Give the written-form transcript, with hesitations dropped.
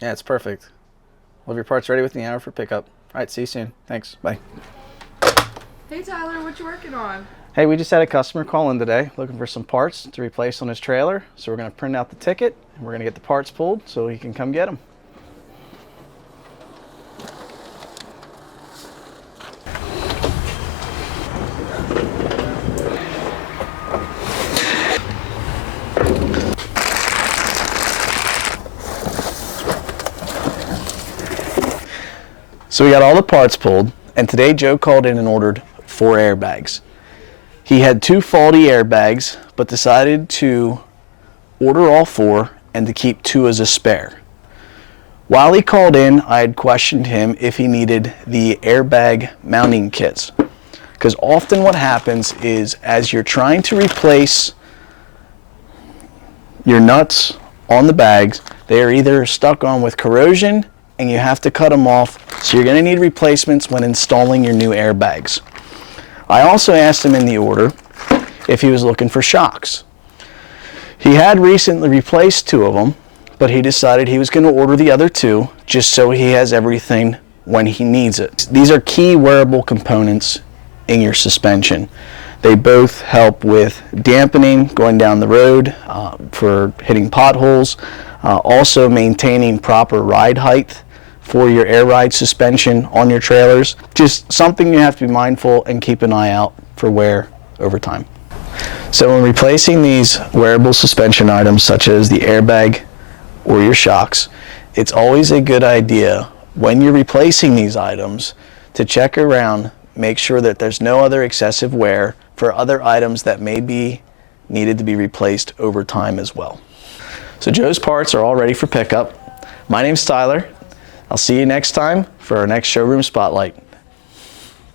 Yeah, it's perfect. We'll have your parts ready within the hour for pickup. All right, see you soon. Thanks. Bye. Hey Tyler, what you working on? Hey, we just had a customer call in today looking for some parts to replace on his trailer. So we're going to print out the ticket and we're going to get the parts pulled so he can come get them. So we got all the parts pulled, and today Joe called in and ordered 4 airbags. He had 2 faulty airbags, but decided to order all 4 and to keep 2 as a spare. While he called in, I had questioned him if he needed the airbag mounting kits. Because often what happens is as you're trying to replace your nuts on the bags, they are either stuck on with corrosion and you have to cut them off, so you're going to need replacements when installing your new airbags. I also asked him in the order if he was looking for shocks. He had recently replaced 2 of them, but he decided he was going to order the other 2 just so he has everything when he needs it. These are key wearable components in your suspension. They both help with dampening going down the road, for hitting potholes, also maintaining proper ride height for your air ride suspension on your trailers. Just something you have to be mindful and keep an eye out for wear over time. So when replacing these wearable suspension items such as the airbag or your shocks, it's always a good idea when you're replacing these items to check around, make sure that there's no other excessive wear for other items that may be needed to be replaced over time as well. So Joe's parts are all ready for pickup. My name's Tyler. I'll see you next time for our next showroom spotlight.